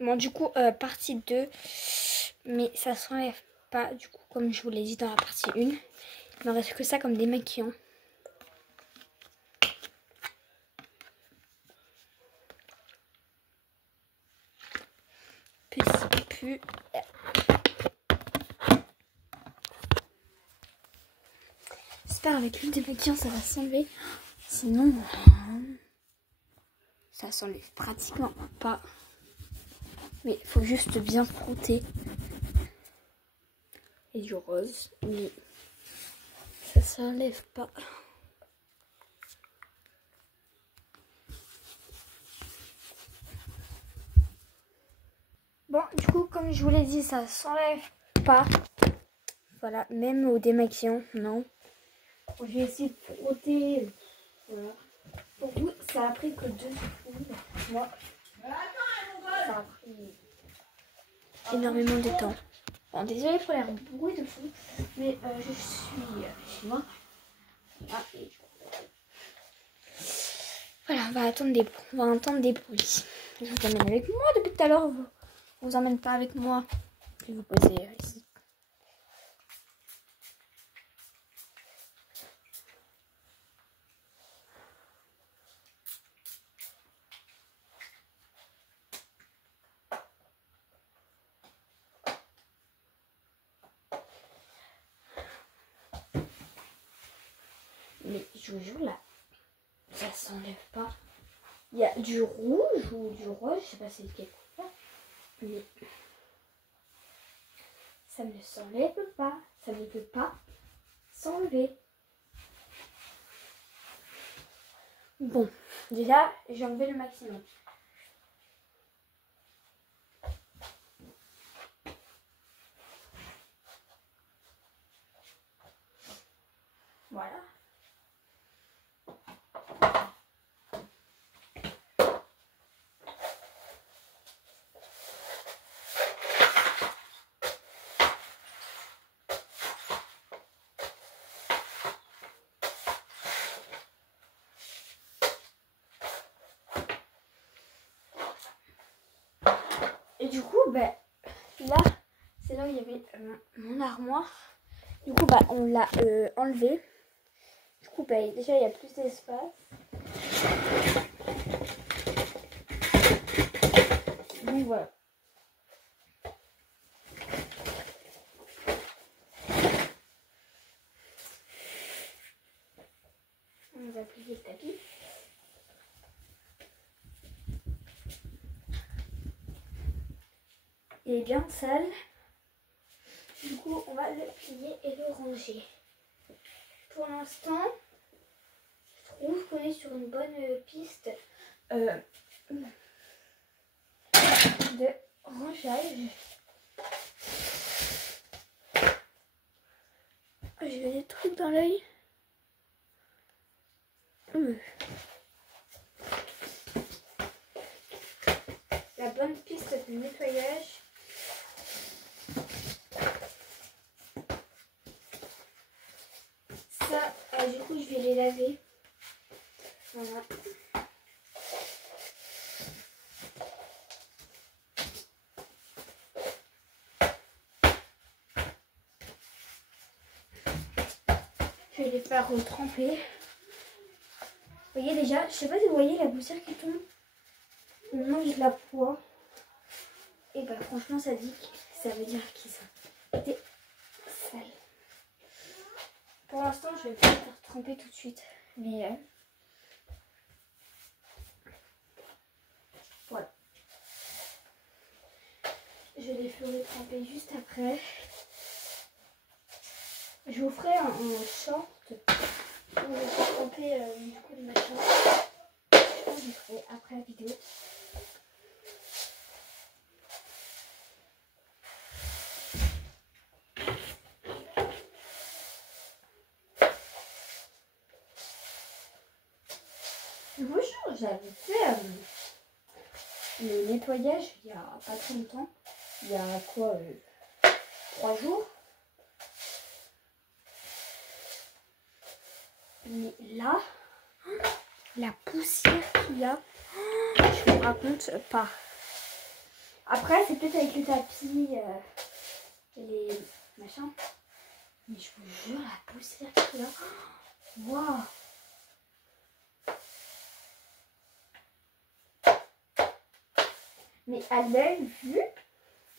Bon, du coup, partie 2. Mais ça s'enlève pas. Du coup, comme je vous l'ai dit dans la partie 1. Il me reste que ça comme démaquillant. Petit pu. J'espère avec l'huile démaquillant ça va s'enlever. Sinon, ça s'enlève pratiquement pas. Mais il faut juste bien frotter. Et du rose. Mais ça s'enlève pas. Bon, du coup, comme je vous l'ai dit, ça s'enlève pas. Voilà, même au démaquillant, non. Bon, je vais essayer de frotter. Voilà. Pour vous, ça a pris que 2 secondes. Moi, ça a pris énormément de temps. Bon, désolé pour les bruits de fond, mais je suis chez moi. Ah, et du coup, voilà, on va entendre des bruits. Je vous emmène avec moi depuis tout à l'heure. On vous emmène pas avec moi. Je vais vous poser ici. Mais je vous jure là, ça s'enlève pas. Il y a du rouge ou du rose, je sais pas c'est lequel. Mais ça ne s'enlève pas. Ça ne peut pas s'enlever. Bon, déjà, j'ai enlevé le maximum. Voilà. Et du coup, ben, là, c'est là où il y avait mon armoire. Du coup, bah, on l'a enlevé. Du coup, bah, déjà, il y a plus d'espace. Donc, voilà. On va plier le tapis. Il est bien sale. Du coup, on va le plier et le ranger. Pour l'instant, je trouve qu'on est sur une bonne piste de rangeage. J'ai des trucs dans l'œil. La bonne piste de nettoyage. Ça, du coup, je vais les laver. Voilà. Je vais les faire tremper. Vous voyez déjà, je sais pas si vous voyez la poussière qui tombe. On mange de la poix. Et bah franchement ça dit que ça veut dire qu'ils ont été sales. Pour l'instant je vais pas les faire tremper tout de suite. Mais voilà. Je les ferai tremper juste après. Je vous ferai un short où je vais tremper du coup le matin. Je pense que je le ferai après la vidéo. Je vous jure, j'avais fait le nettoyage il y a pas très longtemps. Il y a quoi 3 jours. Mais là, la poussière qu'il y a, je vous raconte pas. Après, c'est peut-être avec le tapis et les machins. Mais je vous jure, la poussière qui est là. Waouh! Mais à l'œil vu,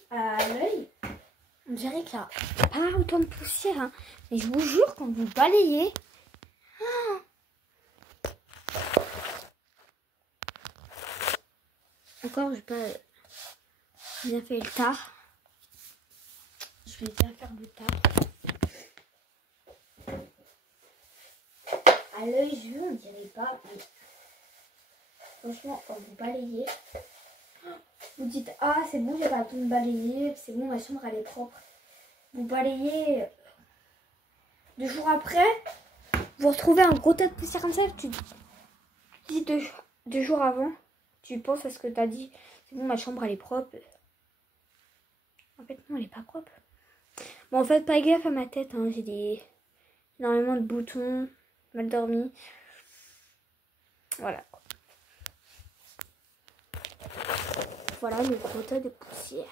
on dirait qu'il y a pas autant de poussière. Hein. Mais je vous jure, quand vous balayez, encore, j'ai pas bien fait le tard. Je vais bien faire le tard. À l'œil vu, on dirait pas. Mais franchement, quand vous balayez, vous dites ah c'est bon, j'ai pas le temps de balayer, c'est bon, ma chambre elle est propre. Vous balayez 2 jours après, vous retrouvez un gros tas de poussière comme ça. Tu dis 2 jours avant, tu penses à ce que tu as dit, c'est bon, ma chambre elle est propre. En fait non, elle est pas propre. Bon, en fait, pas gaffe à ma tête, hein. J'ai énormément de boutons, mal dormi. Voilà. Voilà le gros tas de poussière.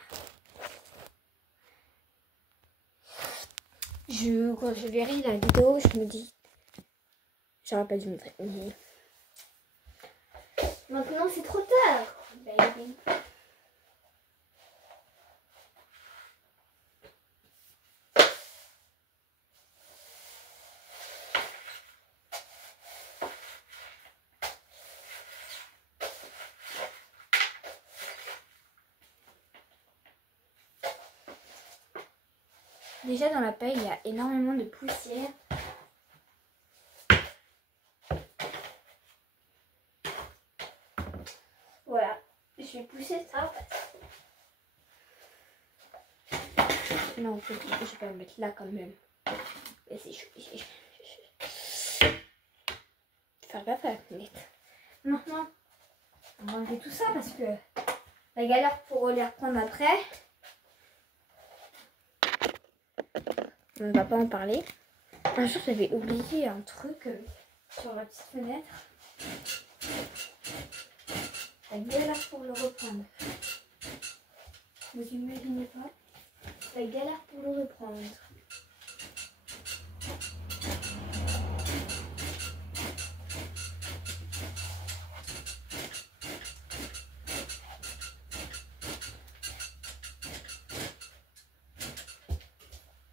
Quand je verrai la vidéo, je me dis, j'aurais pas dû montrer. Mais maintenant c'est trop tard, baby. Déjà dans la paille, il y a énormément de poussière. Voilà, je vais pousser ça. Non, je vais pas le mettre là quand même. Mais c'est chaud. Faire gaffe à la fenêtre. Maintenant, on va enlever tout ça parce que la galère pour les reprendre après. On ne va pas en parler. Un jour, j'avais oublié un truc sur la petite fenêtre. La galère pour le reprendre. Vous imaginez pas? La galère pour le reprendre.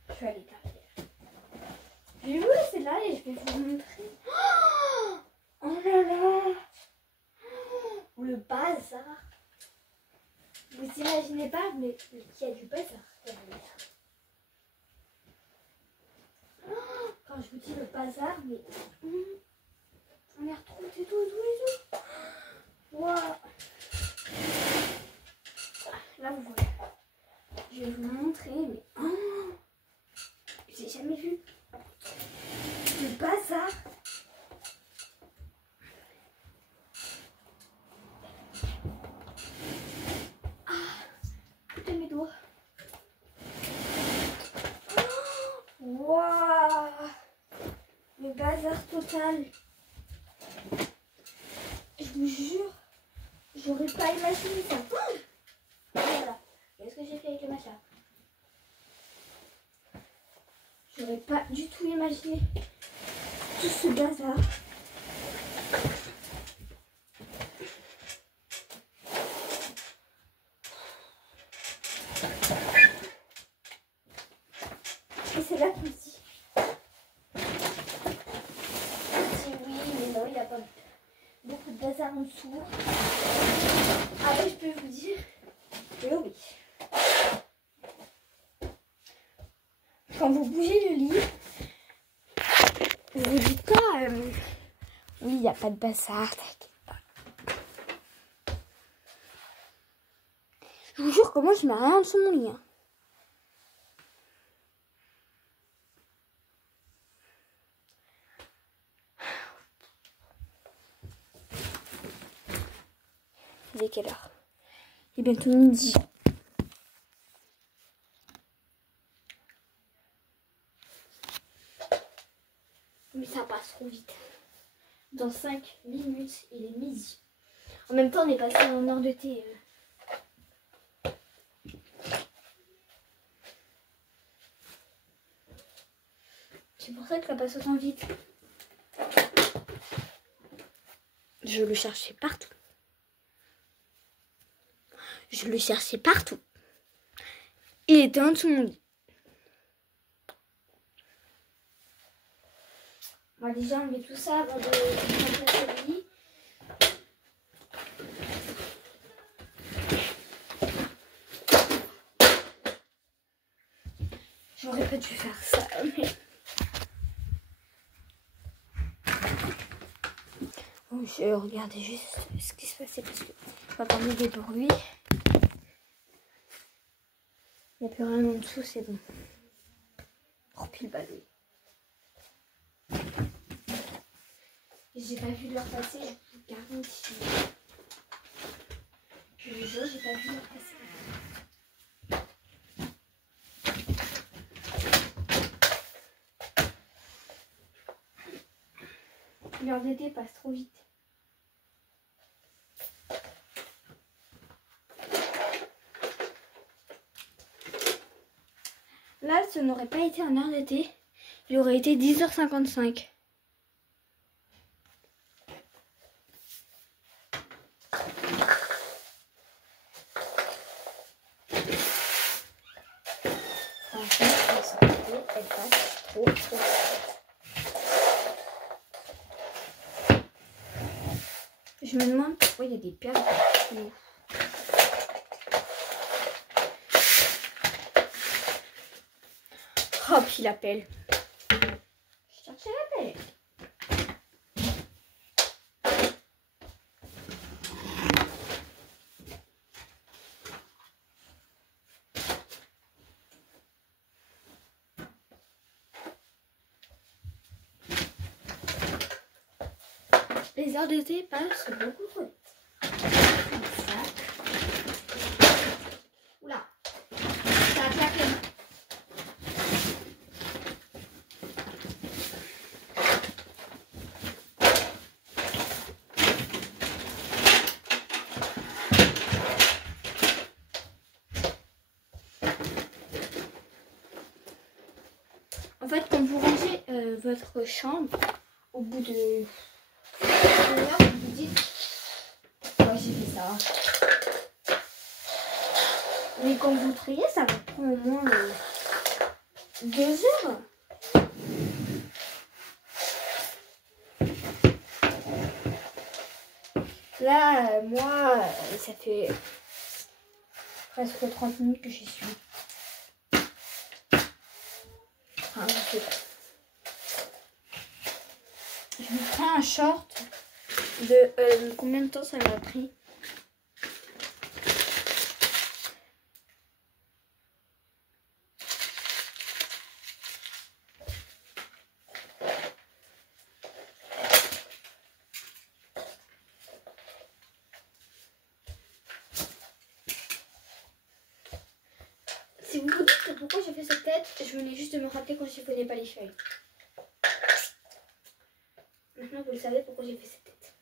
Je vais aller derrière. Je vais vous laisser là et je vais vous montrer. Oh là là! Le bazar! Vous imaginez pas, mais qu'il y a du bazar derrière. Quand je vous dis le bazar, mais on est retrouvé tous les jours. Waouh! Là vous voyez. Je vais vous montrer, mais j'ai jamais vu le bazar. De mes doigts. Waouh! Le bazar total. Je vous jure, j'aurais pas imaginé ça. Voilà. Qu'est-ce que j'ai fait avec le machin? J'aurais pas du tout imaginé tout ce bazar. Et c'est là qu'on se dit. Oui, mais non, il n'y a pas beaucoup de bazar en dessous. Ah oui, je peux vous dire que oui. Quand vous bougez le lit, vous vous dites pas oui, il n'y a pas de bazar, t'inquiète pas. Je vous jure que moi je mets rien sur mon lit. Hein. Il est quelle heure? Il est bientôt midi. Mais ça passe trop vite. Dans 5 minutes, il est midi. En même temps, on est passé en heure de thé. C'est pour ça que ça passe autant vite. Je le cherchais partout. Je le cherchais partout. Il était en dessous de mon lit. On va déjà enlever tout ça avant de remplacer le lit. J'aurais pas dû faire ça, mais... Oh, je regardais juste ce qui se passait parce que j'entendais des bruits. Il n'y a plus rien en dessous, c'est bon. Oh, puis le ballon. J'ai pas vu leur passer, je vous garantis. Je vous jure, j'ai pas vu leur passer. L'heure d'été passe trop vite. Là, ce n'aurait pas été en heure d'été. Il aurait été 10h55. Elle passe trop vite. Je me demande pourquoi il y a des perles partout. Oh, puis la pelle. Je cherchais la pelle. Les heures d'été passent beaucoup trop vite. Oula, ça a claqué. En fait, quand vous rangez votre chambre, au bout de une heure, vous vous dites ouais, j'ai fait ça. Mais quand vous triez, ça vous prend au moins 2 heures. Là, moi, ça fait presque 30 minutes que j'y suis. Enfin, je sais pas. Je vous ferai un short de combien de temps ça m'a pris. Si vous vous dites pourquoi j'ai fait cette tête, je venais juste de me rappeler quand je chiffonnais pas les feuilles. Maintenant vous le savez pourquoi j'ai fait cette tête.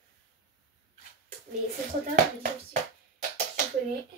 Mais c'est trop tard, je vais dire chiffonner.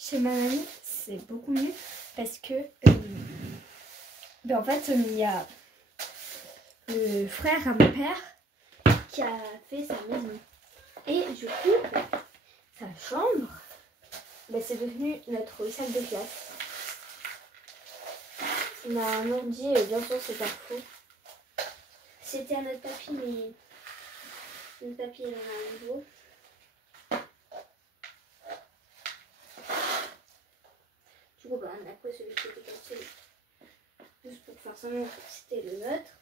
Chez ma mamie, c'est beaucoup mieux parce que en fait, il y a le frère à mon père qui a fait sa maison. Et du coup, sa chambre, ben, c'est devenu notre salle de classe. On a un ordi, bien sûr c'est pas faux. C'était à notre tapis, mais notre tapis il aura un nouveau. Du coup, ben, on a pris celui qui était cassé juste pour faire semblant que c'était le nôtre.